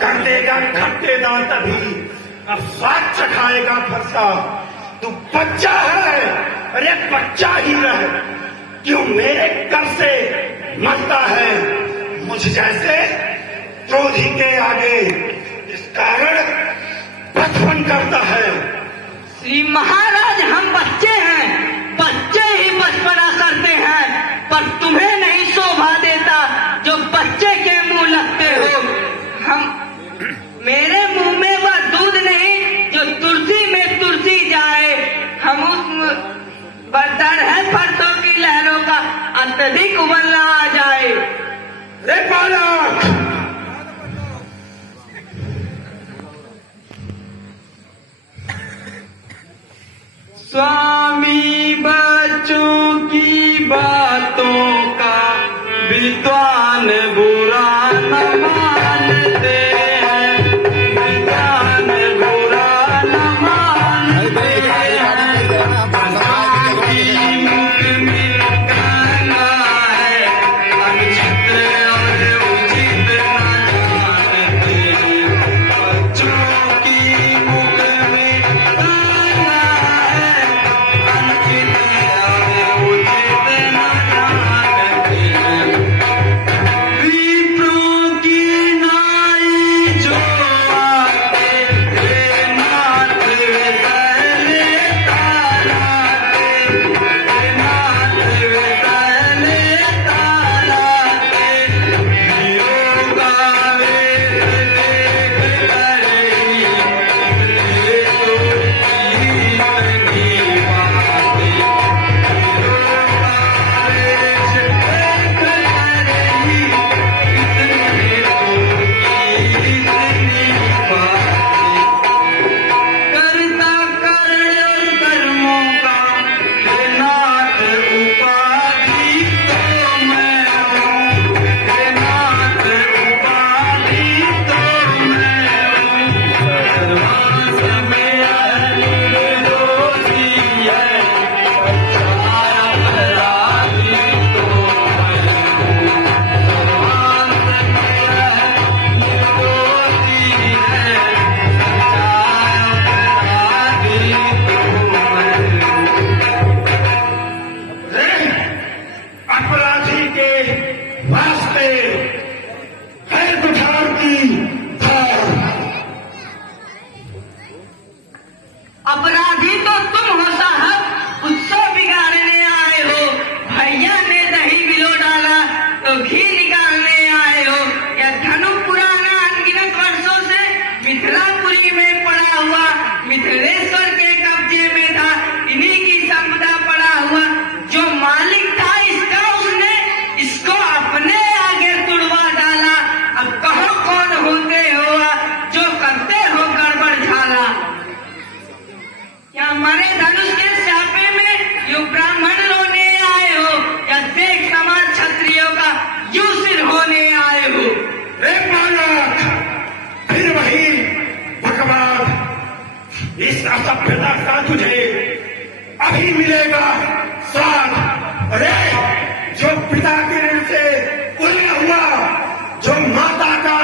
कर देगा खट्टे दांत अभी, अब स्वाद चखाएगा फरसा। तू बच्चा है, अरे बच्चा ही रह, क्यों मेरे कर से मरता है मुझ जैसे क्रोधी के आगे, इस कारण पथवन करता है। श्री महाराज, हम बच्चे हैं, बच्चे ही बचपना करते हैं, पर तुम्हें नहीं शोभा देता जो बच्चे के मुंह लगते हो। मेरे मुंह में वह दूध नहीं जो तुलसी में तुलसी जाए। हम उस बरतर है फरसों की लहरों का अत्यधिक उबलना आ जाए। रे बालक, स्वामी बच्चों की बातों का विद्वान बुरा न मानते हैं, विद्वान बुरा न मानते हैं। की मुख में कहना है अनुचित और उचित न जानते हैं। बच्चों की मुख में कहना है अनुचित और उचित न जानते हैं। विप्रों की नाई जो आते थे नाथ पहले ताराते, नाथ पहले ताराते। वीरों का वेश देख कर ही निकले तो इतनी बातें। वीरों का वेश देख कर ही इतने तो इतनी बातें। करता कर्ण और कर्मों का हे नाथ उपाधि तो मैं हूँ, हे नाथ उपाधि तो मैं हूँ। सर्वांश में निर्दोषी है, सच्चा अपराधी तो मैं हूँ। सर्वांश में निर्दोषी है, सच्चा अपराधी तो मैं हूँ। रे अपराधी के वास्ते है कुठार की धार। अपराधी तो तुम हो साहब, उत्सव बिगाड़ने आए हो। भैया ने दही बिलो डाला तो घी निकालने आए हो। या धनु पुराना अनगिनत वर्षों से मिथिलापुरी में पड़ा हुआ, मिथिलेश्वर के कब्जे में था, इन्हीं की संपदा पड़ा हुआ। जो मालिक था इसका उसने इसको अपने आगे तुड़वा डाला। अब कहो कौन होते हो जो करते हो गड़बड़ झाला। क्या हमारे धनुष के स्यापे में यू ब्राह्मण रोने आए हो, या देख समाज क्षत्रियों का यू सिर होने आए हो। रे बालक, फिर वही बकवास, इस असभ्यता का तुझे अभी मिलेगा स्वाद। अरे जो पिता के ऋण से उल्ला हुआ, जो माता का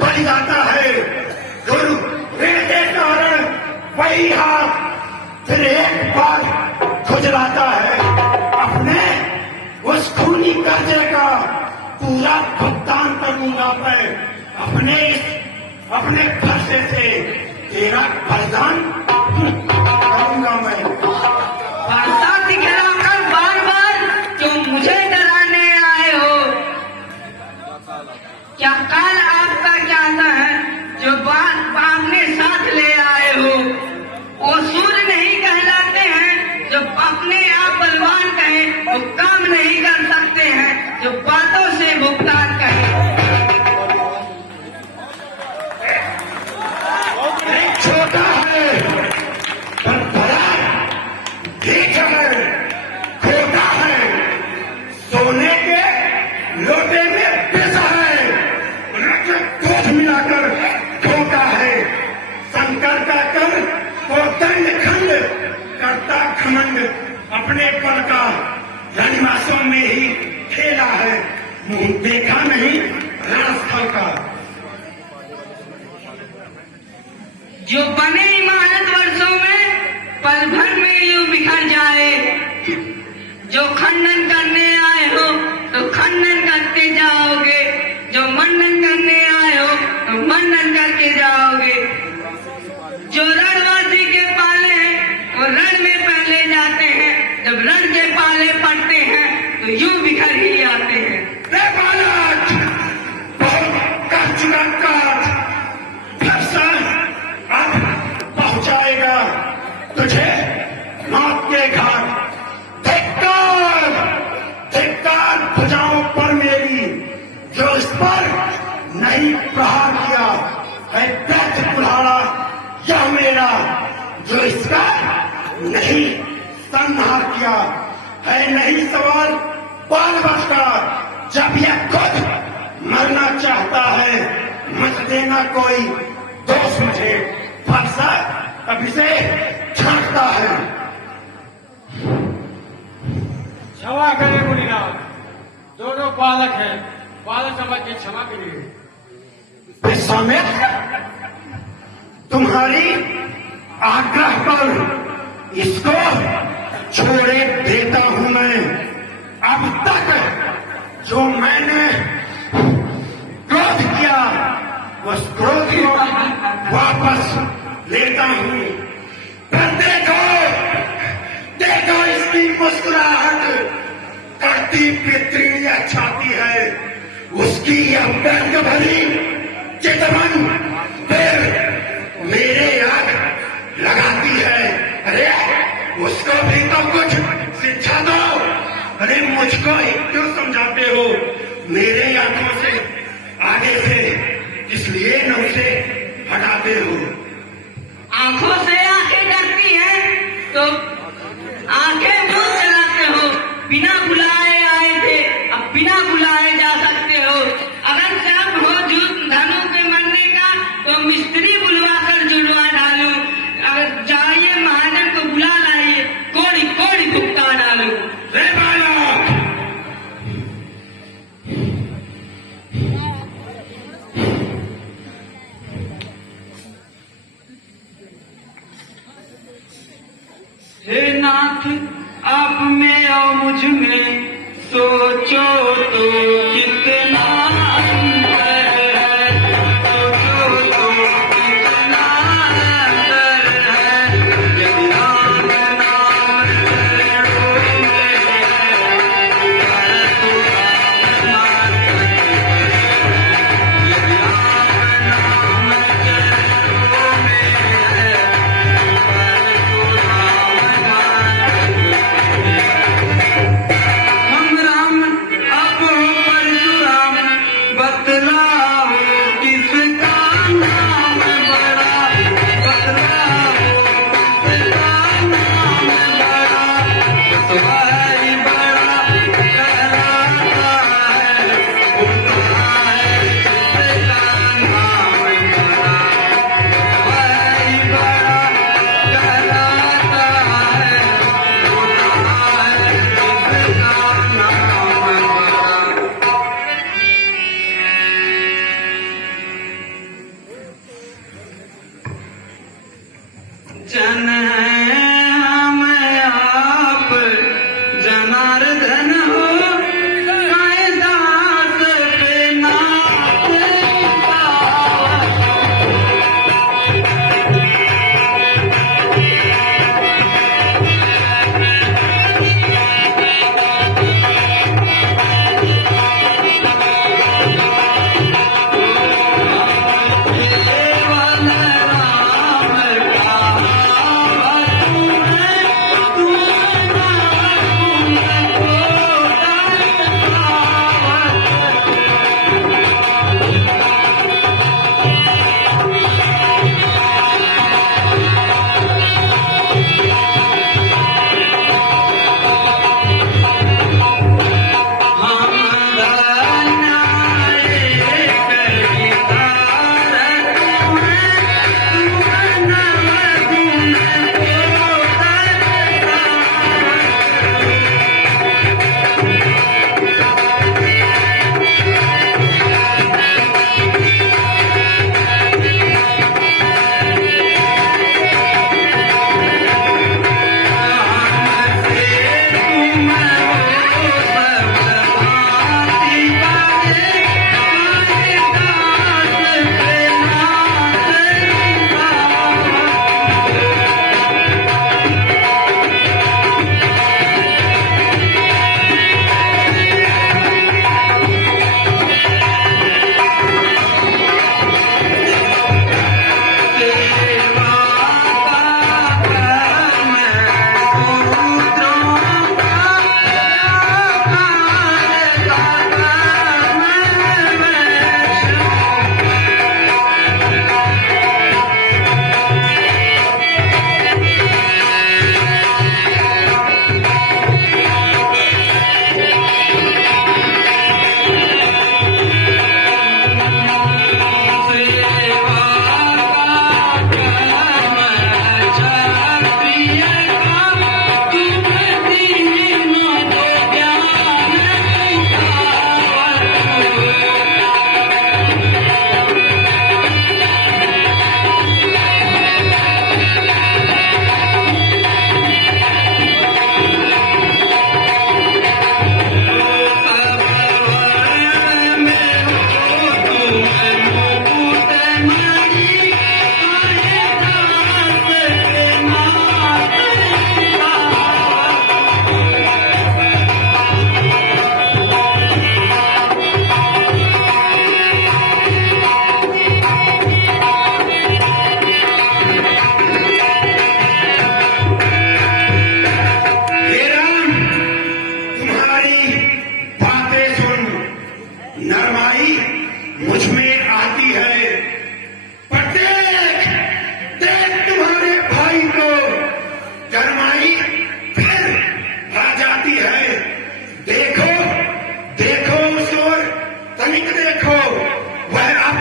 बलि जाता है, गुरु ऋण के कारण वही हाथ फिर एक बार खुजलाता है। अपने उस खूनी कर्जे का पूरा भुगतान करूंगा मैं। अपने खर्चे से तेरा बलिदान करूंगा मैं। वार्ता दिखलाकर बार बार जो मुझे डराने आए हो। क्या काल आपका जानता है जो बात आपने साथ ले आए हो। वो सूर्य नहीं कहलाते हैं जो अपने आप बलवान कहें, वो काम नहीं कर सकते हैं जो बातों से भुगतान कहें। छोटा है पर बड़ा ठीक है, खोटा है, सोने के लोटे में पैसा है, दूध मिलाकर खोटा है। शंकर का कर वो दंड खंड करता घमंड, अपने पर का रनिवासों में ही खेला है, मुंह देखा नहीं राजस्थल का। पुराने इमारत वर्षों में पल भर में यूं बिखर जाए। जो खंडन करने आए हो तो खंडन करते जाओगे, जो मंडन करने आए हो तो मंडन करके जाओगे। जो रणवासी के पाले हैं वो रण में पहले जाते हैं, जब रण के पाले पड़ते हैं तो यूं बिखर ही आते हैं। रे बालक, बहुत कर चुका काट, फरसा अब पहुंचाएगा तुझे मौत के घाट। धिक्कार, धिक्कार भुजाओं पर मेरी, जो इस पर नहीं प्रहार किया है दैत्य कुल्हाड़ा यह मेरा, जो इसका नहीं संहार किया है नहीं सवाल बाल बचका। जब यह खुद मरना चाहता है मत देना कोई दोष मुझे, फरसा अब इसे छांटता है। क्षमा करें मुनिनाथ, दोनों बालक हैं, बालक समझ के क्षमा करिए। विश्वामित्र, तुम्हारी आग्रह पर इसको छोड़े देता हूं मैं। अब तक जो मैंने क्रोध किया उस क्रोध को वापस लेता हूं। पर देखो, देखो इसकी मुस्कुराहट करती पितरी छाती है, उसकी यह व्यंग भरी चितवन फिर मेरे आग लगाती है। अरे उसको भी तो कुछ शिक्षा दो। अरे मुझको ही क्यों समझाते हो? मेरे आंखों से आगे से इसलिए न उसे हटाते हो। आंखों से आंखें डरती हैं तो आंखें मुंह चलाते हो। बिना बुलाए आए थे, अब बिना बुलाए जा सकते हो। अगर सब हो झूठ धनु के मरने का तो मिस्त्री बुलवा कर जुड़वा डालू। अगर जाइए महाजन को बुला लाइए, कोड़ी कोड़ी भुगता डालू। रे बालक, हे नाथ, आप में और मुझ में सोचो तो कितना अंतर है, सोचो तो कितना अंतर है। यदि राम नाम चरणों में है, परशु राम नाम यदि राम नाम चरणों में है, परशु राम नाम। हम राम अब परशुराम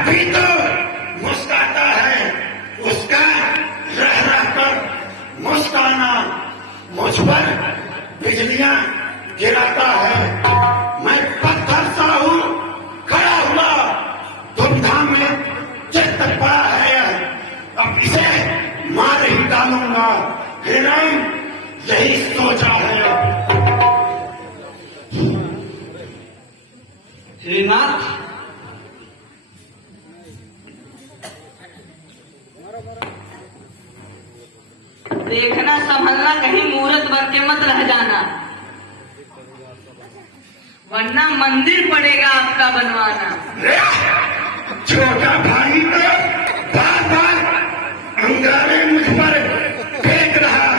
तभी तो मुस्कुराता है, उसका रह रह कर मुस्कुराना मुझ पर बिजलियां गिराता है। मैं पत्थर सा हूं, खड़ा हुआ धूमधाम में चित्त पड़ा है, अब इसे मार ही डालूंगा। हे राम, यही सोचा है। श्रीनाथ, देखना संभलना, कहीं मूर्त बन के मत रह जाना, वरना मंदिर पड़ेगा आपका बनवाना। छोटा भाई तो बार बार अंगारे मुझ पर फेंक रहा,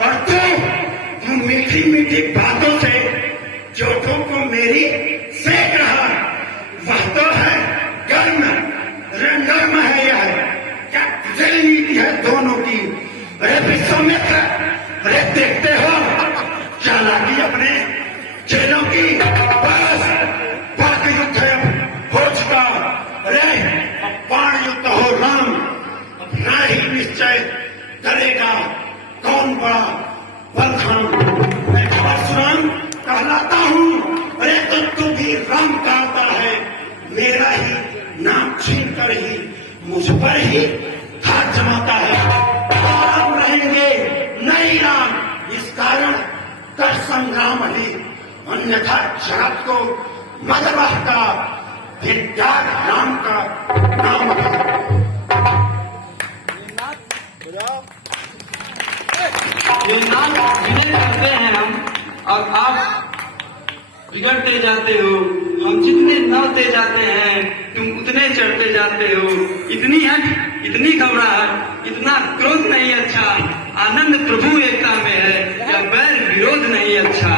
और तू मीठी मीठी बातों से जोटों को मेरी सेक रहा। वह तो है गर्म, रंगर्म है यह, क्या गुजरी नीति है दोनों की। अरे विश्वामित्र, अरे देखते हो चालाकी अपने चेलों की, बस बाक युद्ध हो चुका। अरे अब बाण युद्ध हो राम, अब ना ही निश्चय करेगा कौन बड़ा बलधाम। मैं परशुराम कहलाता हूँ, अरे तो तू भी राम कहता है। मेरा ही नाम छीन कर ही मुझ पर ही हाथ जमाता है। राम रहेंगे नहीं राम, इस कारण कर संग्राम ही, अन्यथा जगत को मदरह का फिर त्याग राम का नाम है। ये नाम जिन्हें करते हैं हम, और आप बिगड़ते जाते हो। हम जितने नवते जाते हैं तुम उतने चढ़ते जाते हो। इतनी हट, इतनी घबराहट, इतना क्रोध नहीं अच्छा। आनंद प्रभु एकता में है, या बैर विरोध नहीं अच्छा।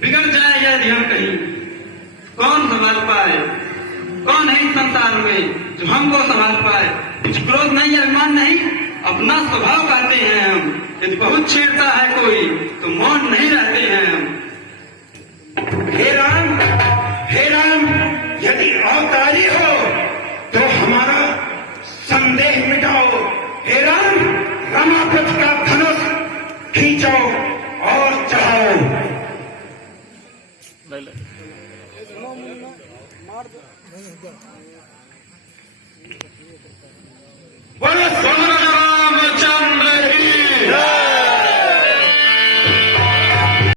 बिगड़ जाए यदि हम कहीं, कौन संभाल पाए? कौन है इस संसार में जो हमको संभाल पाए? कुछ क्रोध नहीं, अभिमान नहीं, अपना स्वभाव कहते हैं हम। यदि बहुत छेड़ता है कोई तो मौन नहीं रहते हैं हम। हे राम, यदि अवतारी हो तो हमारा संदेह मिटाओ। हे राम, रमापति का धनुष खींचो और चढ़ाओ।